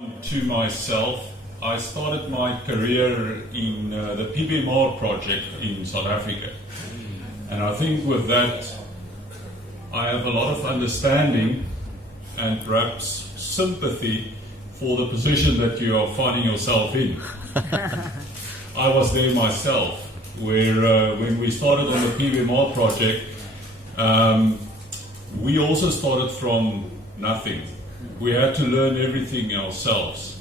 To myself, I started my career in the PBMR project in South Africa, and I think with that I have a lot of understanding and perhaps sympathy for the position that you are finding yourself in. I was there myself, where when we started on the PBMR project, we also started from nothing. We had to learn everything ourselves.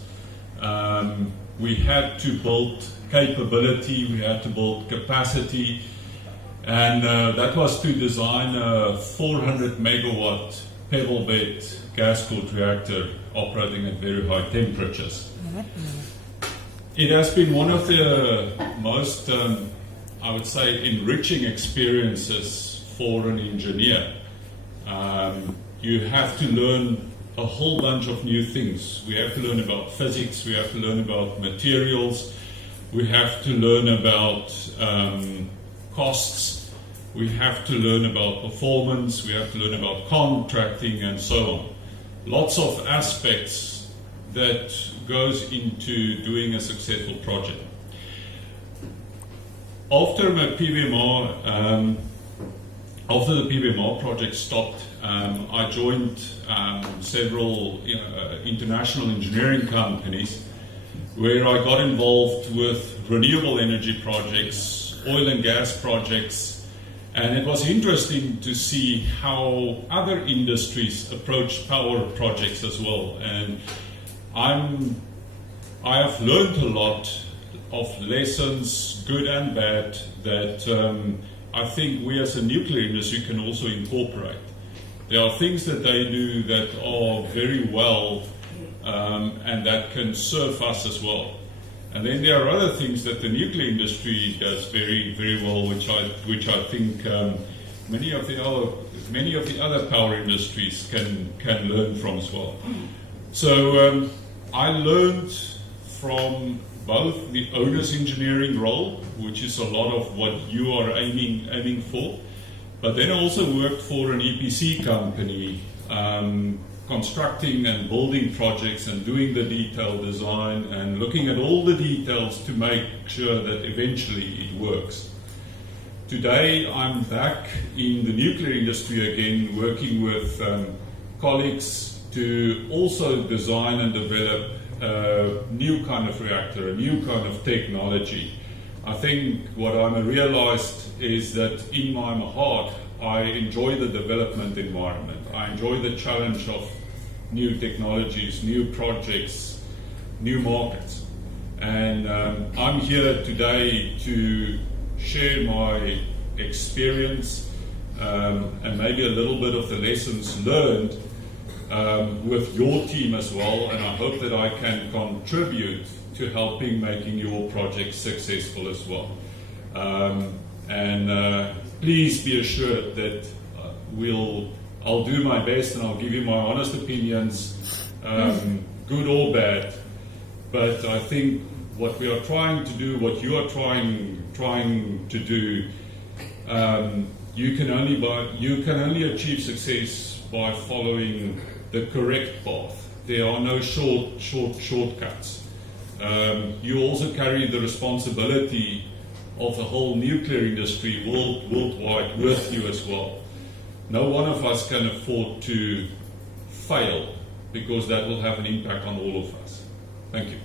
We had to build capability, we had to build capacity, and that was to design a 400 megawatt pebble bed gas-cooled reactor operating at very high temperatures. It has been one of the most, I would say, enriching experiences for an engineer. You have to learn a whole bunch of new things. We have to learn about physics, we have to learn about materials, we have to learn about costs, we have to learn about performance, we have to learn about contracting and so on. Lots of aspects that goes into doing a successful project. After my PBMR, after the PBMR project stopped, I joined several international engineering companies where I got involved with renewable energy projects, oil and gas projects, and it was interesting to see how other industries approach power projects as well. And I have learned a lot of lessons, good and bad, that I think we as a nuclear industry can also incorporate. There are things that they do that are very well and that can serve us as well. And then there are other things that the nuclear industry does very, very well, which I think many of the other power industries can learn from as well. So I learned from both the owner's engineering role, which is a lot of what you are aiming for, but then I also worked for an EPC company, constructing and building projects and doing the detailed design and looking at all the details to make sure that eventually it works. Today I'm back in the nuclear industry again, working with colleagues to also design and develop a new kind of reactor, a new kind of technology. I think what I realized is that in my heart I enjoy the development environment. I enjoy the challenge of new technologies, new projects, new markets. And I'm here today to share my experience and maybe a little bit of the lessons learned with your team as well, and I hope that I can contribute to helping making your project successful as well. Please be assured that I'll do my best and I'll give you my honest opinions, good or bad. But I think what we are trying to do, what you are trying to do, you can only achieve success by following the correct path. There are no shortcuts. You also carry the responsibility of the whole nuclear industry worldwide with you as well. No one of us can afford to fail, because that will have an impact on all of us. Thank you.